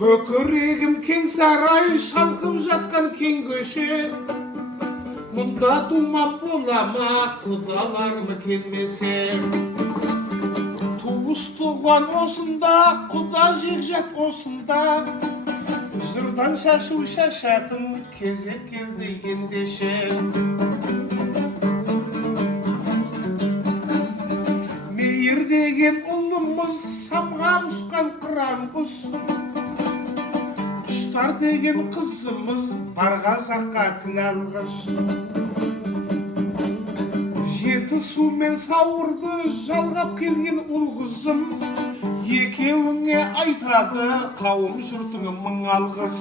Көкірегім кең сарай, шалқып жатқан кең көше. Мұнда думан бола ма, құдаларым келмесе. Туыс туған осында, құда жекжат осында. Жырдан шашу шашатын кезек келді ендеше. Мейір деген ұлымыз, самға ұсқан қыран құс. Құштар деген қызымыз, барға жаққа тілалғыш. Жеті сумен сауырды жалғап келген ұл қызым, екеуіңе айтады қауым жұртыңы мың алғыс.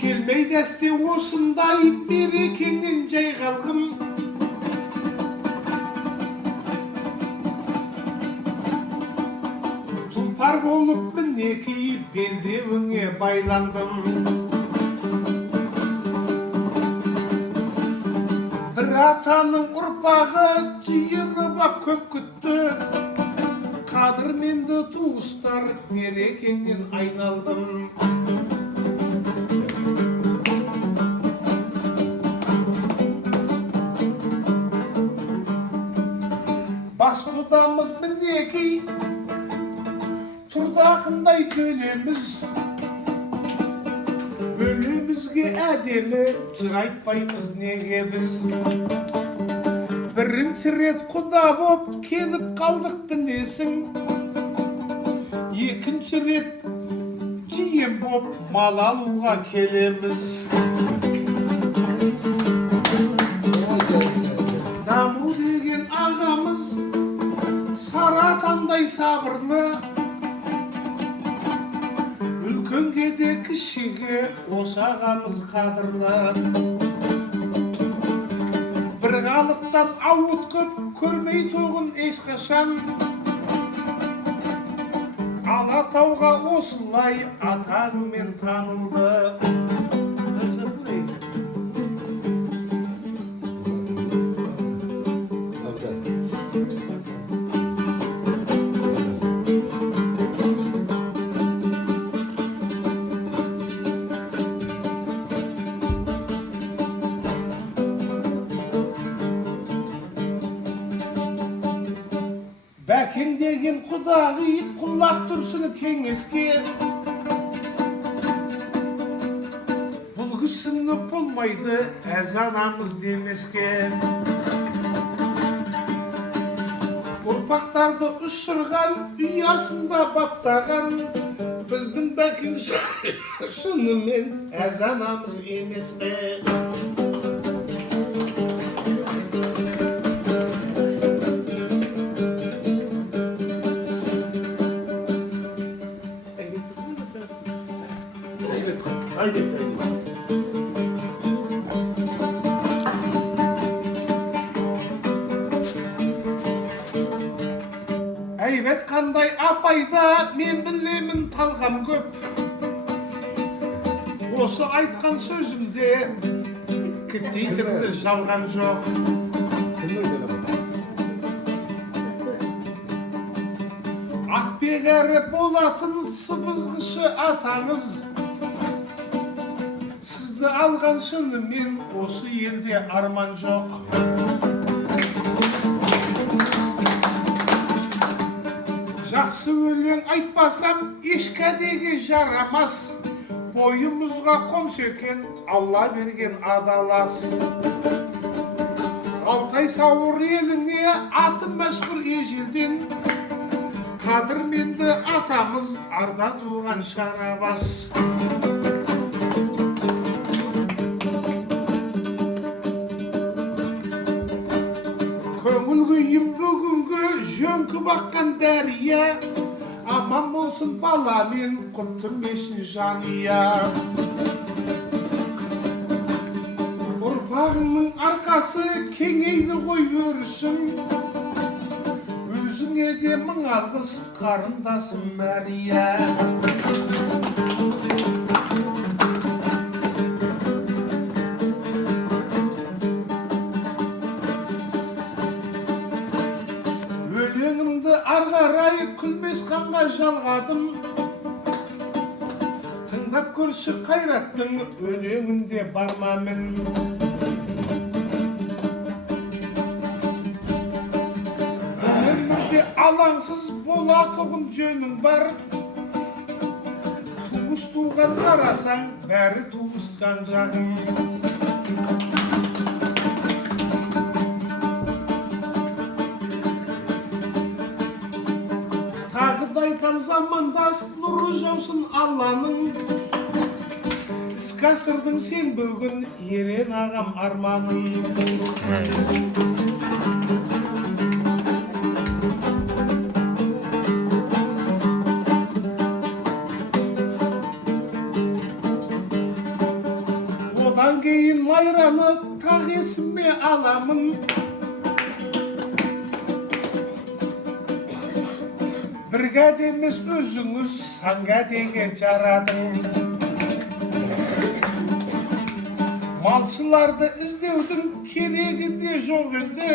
Келмей дәсте осындай берекеңнен жай қалғым. Тұлпар болып мінекей белдеуіңе байландым. Бір атаның ұрпағы жиылып ап көп күтті. Қадірменді туыстар берекеңнен айналдым. Бас құдамыз мінекей, тұрдақындай төлеміз. Бөлімізге әдемі жыр айтпаймыз неге біз. Бірінші рет құда боп келіп қалдық білесің. Екінші рет жиен боп мал алуға келеміз. Даму деген ағамыз саратандай сабырлы. Үлкенге де кішіге осы ағамыз қадірлі. Бір қалыптан ауытқып көрмей тоғын ешқашан. Алатауға осылай атағымен танылды. Бәкең деген құдағи құлақ тұрсын кеңеске. Бұл кісіні болмайды әзанамыз демеске. Ұрпақтарды ұшырған, ұясында баптаған. Біздің бәкең шынымен әзанамыз емес пе? Әйбет қандай апайда мен білемін талғам көп. Осы айтқан сөзімде кіттейтімді жалған жоқ. Ақбегәрі болатын сыбызғышы атаңыз. Сізді алған шынымен осы елде арман жоқ. Жақсы өлең айтпасам ешкәдеге жарамас. Бойымызға қомс екен Алла берген адалас. Алтай сауыр еліне аты мәшһүр ежелден. Қадірменді атамыз арда туған шарабас. Көңіл күйім бүгінгі жөнкі баққан дәрия. Аман болсын бала мен құттырмешін жания. Ұрпағының арқасы кеңейді ғой өрісім. Өзіңе де мың алғыс қарындасым Мәрия. Өлеңімді арғарай күлмес қанға жалғадым. Тыңдап көрші Қайраттың өлеңінде бар ма мін? Өмірде алаңсыз болатұғын жөнің бар. Туыс туған қарасаң, бәрі туыс жан-жағың. Айтам замандас нұры жаусын Алланың. Іскі асырдың сен бүгін ерен ағам арманың. Одан кейін майраны тақ есіме аламын. Бірге демес өзіңіз санға деген жарадың. Малшыларды іздеудің керегі де жоқ еді.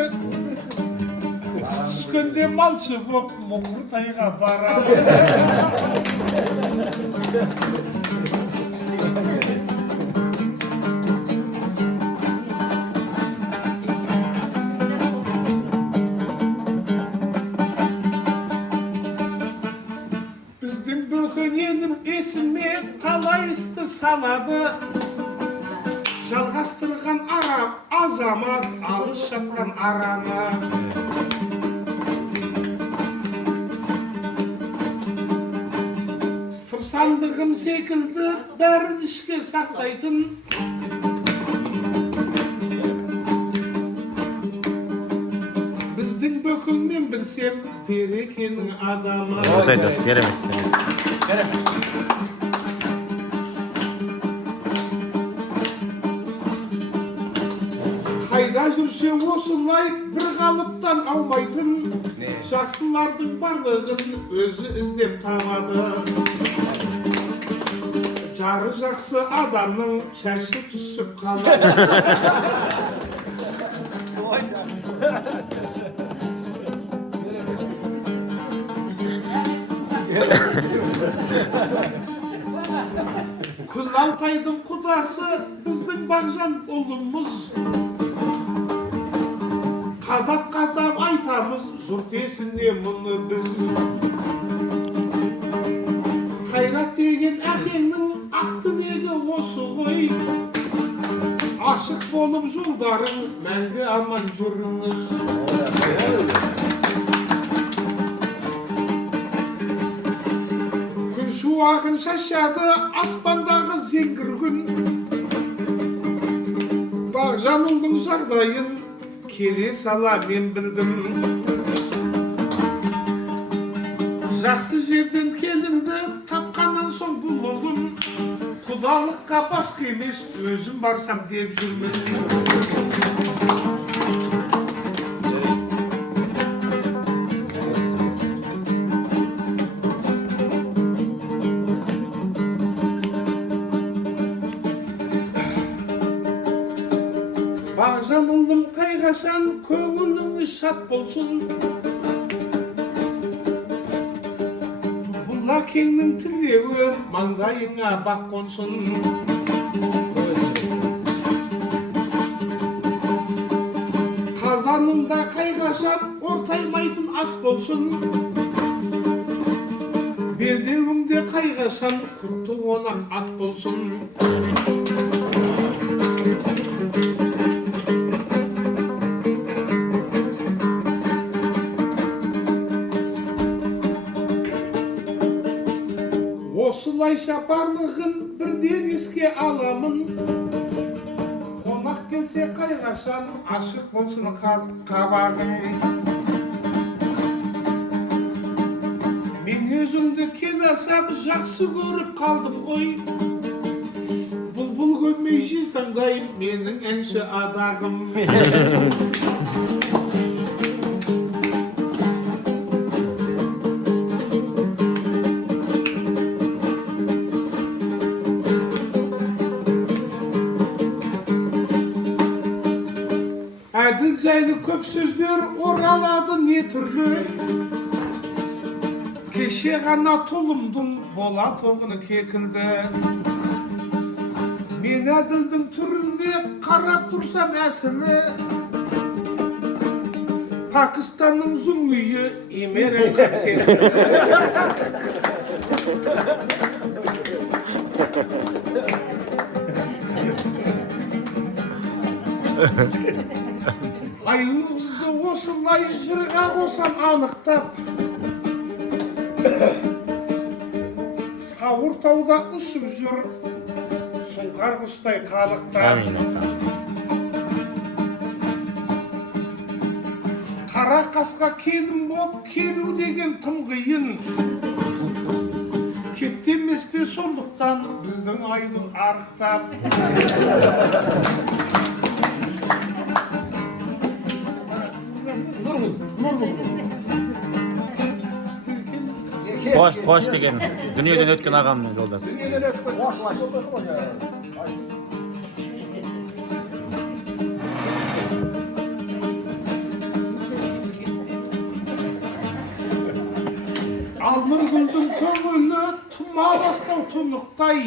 Түскенде малшы боп Мұқыртайға барады. Есіме талай істі салады. Жалғастырған арам азамат алыс жатқан араны. Сыр сандығым секілді бәрін ішке сақтайтын. Біздің бөкіңмен білсем берекенің адамы. Осы айтасыз, керемет. Қайда жүрсе осылай бір қалыптан аумайтын. Жақсылардың барлығын өзі іздеп табады. Жары жақсы адамның шашы түсіп қалады. Күлалтайдың құдасы біздің бағжан ұлымыз. Қадап-қадап айтамыз жұрт есіне мұны біз. Қайрат деген әкеңнің ақ тілегі осы ғой. Ашық болып жолдарың мәңгі аман жүріңіз. Шуағын шашады аспандағы зеңгір күн. Бағжан ұлдың жағдайын келе сала мен білдім. Жақсы жерден келінді тапқаннан соң бұл ұлым. Құдалыққа басқа емес өзім барсам деп жүрмін. Бағжан ұлым қайғашан көңіліңіз шат болсын. Бұл әкеңнің тілеуі маңдайыңа бақ қонсын. Қазаныңда қайғашан ортаймайтын ас болсын. Белдеуіңде қайғашан құтты қонақ ат болсын. Осылайша барлығын бірден еске аламын. Қонақ келсе қайғашан ашық болсын қабағың. Мен өзімді келасап жақсы көріп қалдым ғой. Бұлбұл көрмей жезтаңдайым менің әнші адағым. Әділ жайлы көп сөздер оралады не түрлі. Кеше ғана тұлымдың бола тоғыны кекілді. Мен әділдің түрінде қарап тұрсам әсілі, Пакистанның зұңғиы емерен қәксені. Аюңызды осылай жырға қосам анықтап, Сауыр тауда ұшып жүр, сұңқар құстай қалықтап. Қара қасқа келін боп келу деген тым қиын. Кеттемес пе сондықтан біздің айдың арықтап. Қош деген дүниеден өткен ағамның жолдасы. Ал Нұргүлдің көңілі тұма бастау тұнықтай.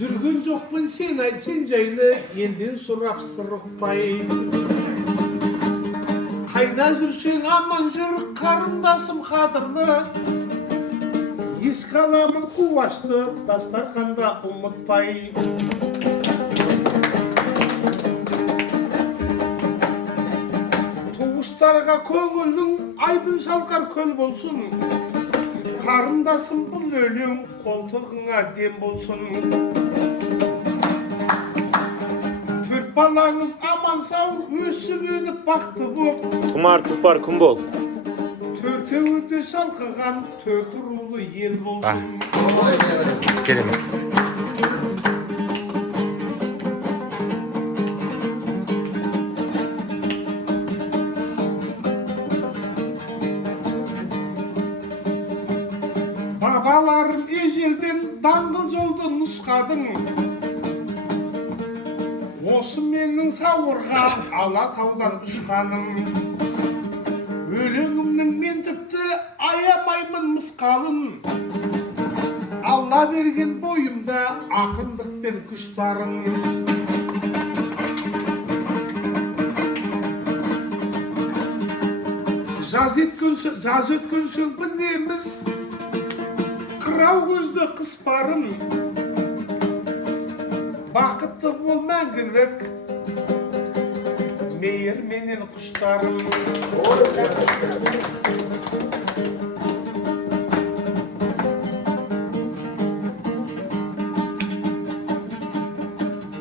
Жүрген жоқпын сен айтсен жайлы, елден сұрап сыр ұқпай. Қайда жүрсең аман жүр, қарындасым қадірлі. Ескі аламын қуашты, дастарханда ұмытпай. Туыстарға көңілің айдын шалқар көл болсын. Қарындасым бұл өлең қолтығыңа дем болсын. Төрт балаңыз аман сау, өсіп өніп бақты боп. Тұмар тұпар күн бол. Төртеуі де шалқыған төрт рулы ел болсын. Керемет. Бабаларым ежелден даңғыл жолды нұсқадың. Осы менің сауырға Алатаудан ұшқаным. Өлеңімнің мен тіпті аямаймын мысқалын. Алла берген бойымда ақындық пен күш барын. Жаз өткен соң білеміз қырау көзді қыс барын. Бақытты бол мәңгілік мейір менен құштарым.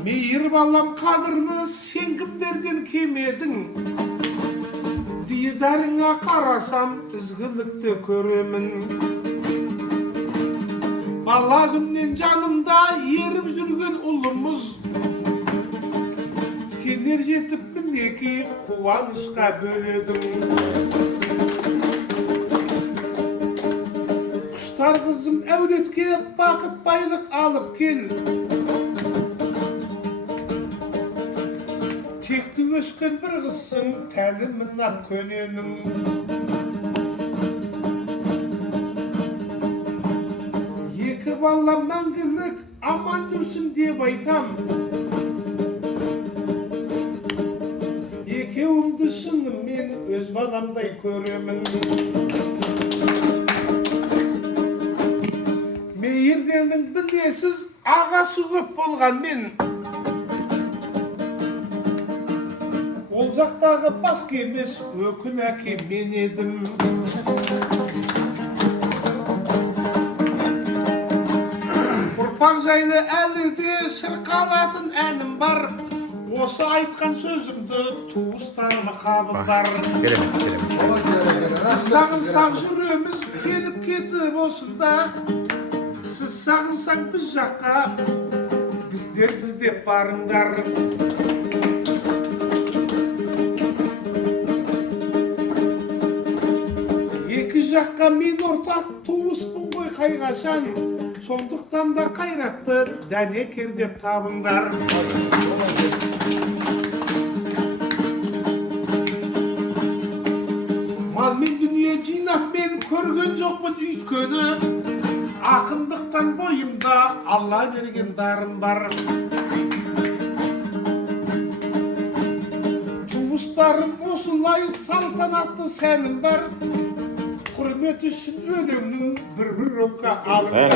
Мейір балам қадірлі, сен кімдерден кемедің? Дидарыңа қарасам, ізгілікті көремін. Бала күннен жанымда еріп жүрген ұлымыз. Сендер жетіп мінеки қуанышқа бөледің. Құштар қызым әулетке бақыт байлық алып кел. Текті өскен бір қызсың, тәлімін ап көненің. Екі бала мәңгілік аман жүрсін деп айтам. Екеуіңді шынымен өз баламдай көремін. Мейірдердің білесіз ағасы көп болған мен. Ол жақтағы бас кемес өкіл әке мен едім. Ұрпақ жайлы әлі де шырқалатын әнім бар. Осы айтқан сөзімді туыстарыма қабылдар. Сағынсақ жүреміз келіп кетіп осында. Сіз сағынсаң біз жаққа, біздер іздеп барыңдар. Екі жаққа мен ортақ туыспын ғой қайғашан. Сондықтан да Қайратты дәнекер деп табыңдар. Мал мен көрген жоқпын өйткені ақындықтан бойымда Алла берген дарым бар. Туыстарым осылай салтанатты сәнім бар. Құрмет үшін өлеңнің бір рөмке алынған.